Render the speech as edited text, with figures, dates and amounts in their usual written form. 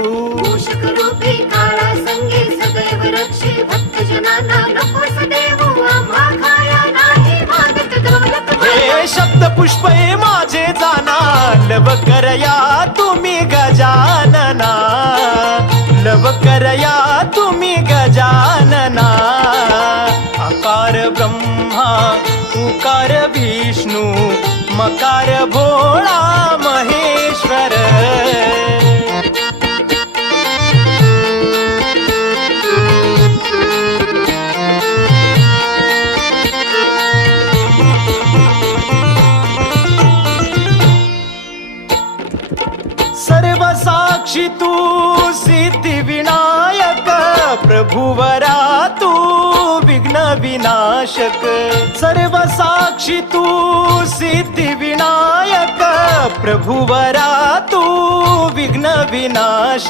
मूषक रूपी काळा संगे सदैव रक्षे भक्तजनांना नकोस देव आम्हा खाया नाही मागत दौलत हे शब्द पुष्प हे माझे जाना लव करया तुम्ही गजानना लव करया तुम्ही गजानना आकार ब्रह्मा उकार विष्णू मकार भोळा महेश्वर सर्व साक्षी तू सिद्धी विनायक प्रभुवरा तू विघ्न विनाशक सर्व साक्षी तू सिद्धी विनायक प्रभुवरा तू विघ्न विनाशक